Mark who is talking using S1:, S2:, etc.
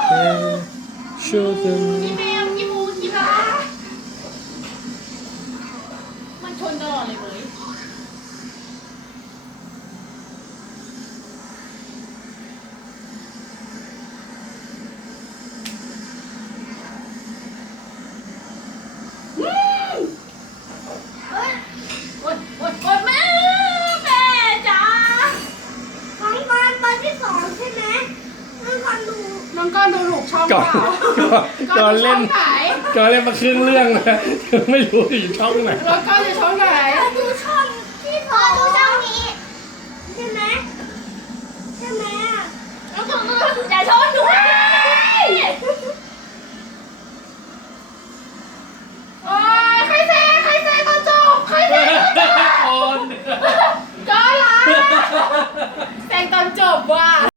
S1: show them
S2: กี่แมวกี่มูกี่ลามันชนตลอดเลยเว้ยอดแม่จ๋า
S3: น้องกอนตอนที่สองใช่ไหมน้องกอนดู
S2: น้องก้อนดูถูกช่องเป
S1: ก่อน
S2: ล่า
S1: ก่อนเล่น
S2: ไหน
S1: ก่อนเล่นมาครึ่งเรื่องนะไม่รู้อยู่ช่องไหน
S2: น้องก้อนจะช่องไหน
S3: ดูช่องที่สองดูช่องนี้ใช่ไหมใช่ไหมอ่ะ
S2: น้องก้อนอย่าชนหนูโอ้ยใครเซ่ตอนจบใครเซ่
S1: โอน
S2: ก้อนละแซงตอนจบว่ะ